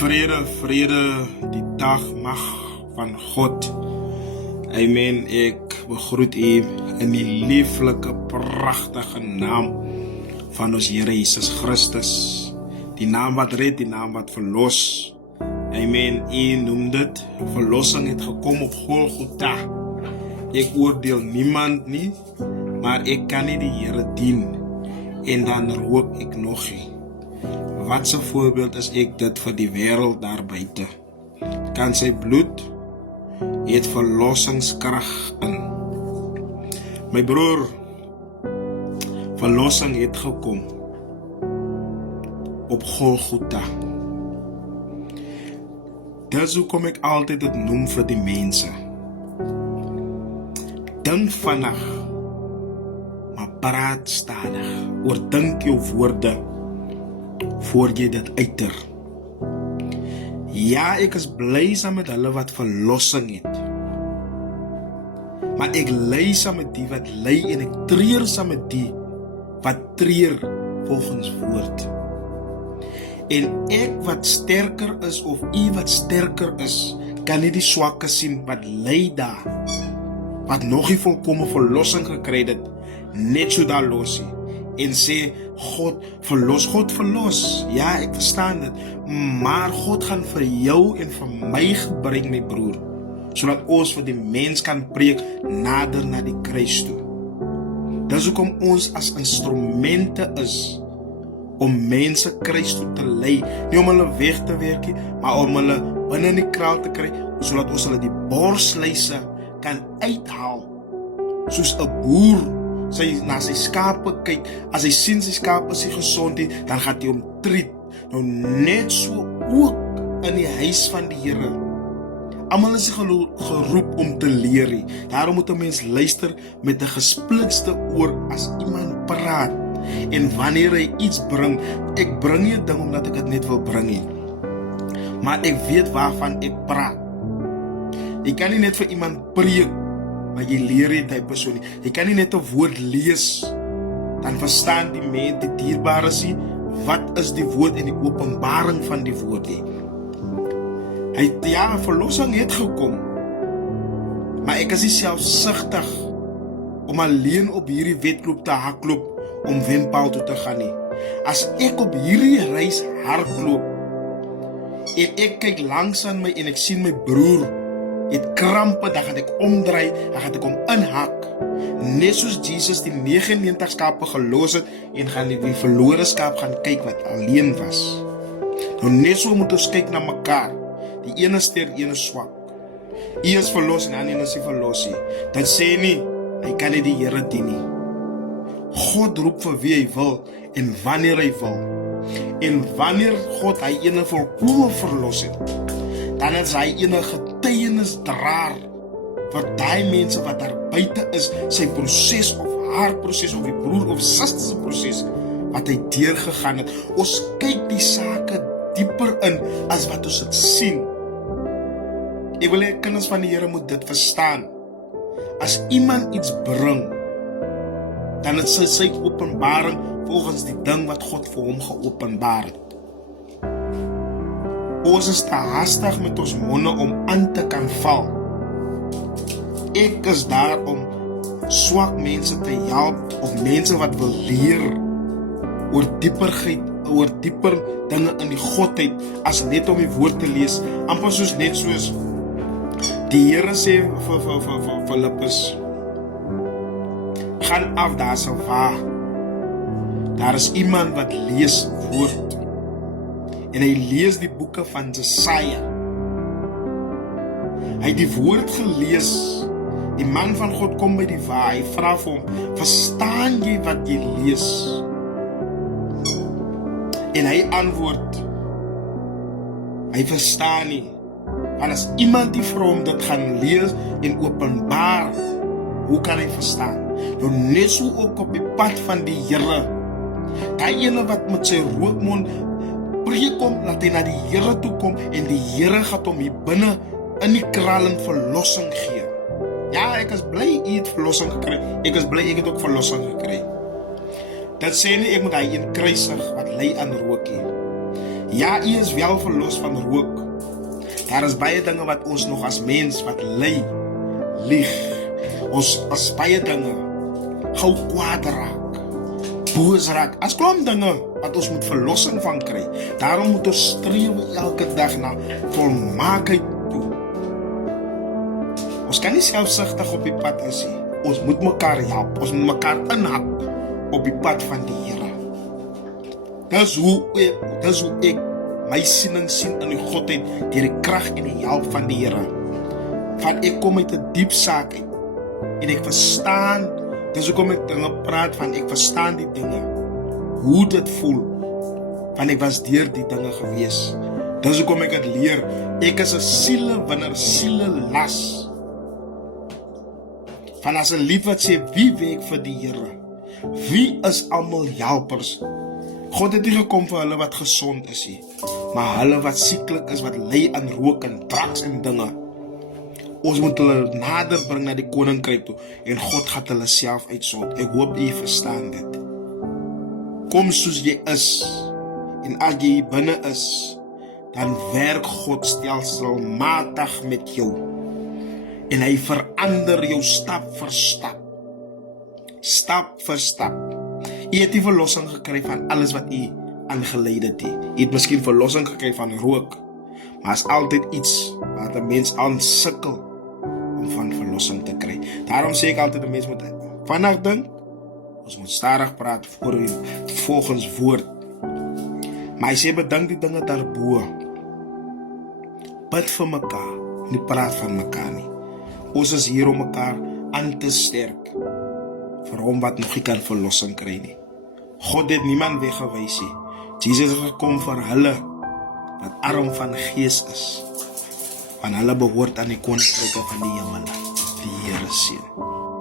Vrede, die dag mag van God. Amen. Ek begroet u in die lieflike, pragtige naam van ons Here Jesus Christus. Die naam wat red, die naam wat verlos. Amen. U noem dit, verlossing het gekom op Golgotha. Ek oordeel niemand nie, maar ek kan nie die Here dien. En dan rook ek nog nie. Wat 'n voorbeeld is ek dit vir die wêreld daar buite. Kan sy bloed het verlossingskrag in. My broer, verlossing het gekom op Golgotha. Dis hoekom ek altyd dit noem vir die mense. Dink vinnig, maar praat stadig. Oordink jou woorde voor jy dit uiter. Ja, ek is bly saam met hulle wat verlossing het. Maar ek ly saam met die wat ly en ek treur saam met die wat treur volgens woord. En ek wat sterker is of u wat sterker is, kan nie die swakke sien wat ly daar, wat nog nie volkomme verlossing gekry het, net so daar losie. En sê, God verlos. Ja, ek verstaan dit. Maar God gaan vir jou en vir my gebruik, my broer, sodat ons vir die mens kan preek nader na die kruis toe. Dis hoekom ons as instrumente is om mense kruis toe te lei, nie om hulle weg te werk nie, maar om hulle binne in die kraal te kry, sodat ons hulle die borsluise kan uithaal. Soos 'n boer na sy skape kyk, as hy sien sy skape is nie gesond nie, dan gaan hy hom treat. Nou net so ook in die huis van die Here. Almal is geroep om te leer nie. Daarom moet 'n mens luister met 'n gesplitste oor as iemand praat. En wanneer hy iets bring, ek bring nie 'n ding omdat ek dit net wil bring nie, maar ek weet waarvan ek praat. Jy kan nie net vir iemand preek, maar jy leer nie die persoon nie. Jy kan nie net 'n woord lees, dan verstaan die mens, die dierbare sê, wat is die woord en die openbaring van die woord nie. Ja, verlossing het gekom, maar ek is nie selfsugtig om alleen op hierdie wedloop te hardloop om wenpaal toe te gaan nie. As ek op hierdie reis hardloop en ek kyk langs aan my en ek sien my broer het krampe, dan gaan ek omdraai, dan gaan ek hom inhak. Net soos Jesus die 99 skape gelos het en gaan die verlore skaap gaan kyk wat alleen was. Nou net so moet ons kyk na mekaar. Die ene sterk, die ene swak. U is verlos en die ander is nie verlos nie. Dan sê nie, hy kan nie die Here dien nie. God roep vir wie hy wil en wanneer hy wil. En wanneer God hy ene volkome verlos het, dan is hy ene getuienisdraer vir die mense wat daar buite is, sy proses of haar proses of die broer of suster se proses wat hy deurgegaan het. Ons kyk die sake dieper in as wat ons dit sien. Ek wil hê kinders van die Here moet dit verstaan. As iemand iets bring, dan is dit sy openbaring volgens die ding wat God vir hom geopenbaar het. Ons is te haastig met ons monde om aan te kan val. Ek is daar om swak mense te help, of mense wat wil leer oor dieper dinge in die Godheid, as net om die woord te lees. Amper soos net soos die Here sê vir Philippus, gaan af daar se waar. Daar is iemand wat lees woord. En hy lees die boeke van Jesaja. Hy het die woord gelees. Die man van God kom by die waar. Hy vra vir hom, verstaan jy wat jy lees? En hy antwoord, hy verstaan nie. Want as iemand die vir hom dit gaan lees en openbaar, hoe kan hy verstaan? Nou net so ook op die pad van die Here. Die ene wat met sy rookmond preek kom, laat hy na die Here toe kom en die Here gaat hom hier binne in die kralen verlossing gee. Ja, ek is bly u het verlossing gekry. Ek is bly ek het ook verlossing gekry. Dat sê nie ek moet hy een kruisig wat lei aan rookie. Ja, u is wel verlos van rook. Daar is baie dinge wat ons nog as mens wat ly, lieg. Ons as baie dinge gou kwaad raak, boos raak. As klomp dinge wat ons moet verlossing van kry. Daarom moet ons streef elke dag na volmaaktheid toe. Ons kan nie selfsugtig op die pad is nie. Ons moet mekaar help. Ons moet mekaar inhak op die pad van die Here. Dis hoe ek my siening sien in die Godheid deur die krag en die help van die Here. Van ek kom uit 'n diep saak uit en ek verstaan, dis hoekom ek dinge praat van ek verstaan die dinge, hoe dit voel, van ek was deur die dinge gewees. Dis hoekom ek het leer, ek is 'n sielewinner, sielelas. Van as 'n lied wat sê, wie werk vir die Here? Wie is almal helpers? God het nie gekom vir hulle wat gesond is nie, maar hulle wat sieklik is, wat ly aan rook en drugs en dinge. Ons moet hulle nader bring na die koninkryk toe en God gaan hulle self uitsond. Ek hoop jy verstaan dit. Kom soos jy is en as jy binne is, dan werk God stelselmatig met jou en hy verander jou stap vir stap. Stap vir stap. Jy het die verlossing gekry van alles wat jy aangeleid het. Jy het miskien verlossing gekry van rook, maar is altyd iets wat 'n mens aansukkel om van verlossing te kry. Daarom sê ek altyd 'n mens moet vandag dink, ons moet stadig praat volgens woord. Maar hy sê bedink die dinge daarbo. Bid vir mekaar, nie praat van mekaar nie. Ons is hier om mekaar aan te sterk vir hom wat nog nie kan verlossing kry nie. God het niemand weggewys nie. Jesus het gekom vir hulle wat arm van gees is, want hulle behoort aan die koninkryk van die hemel. Die Here seën.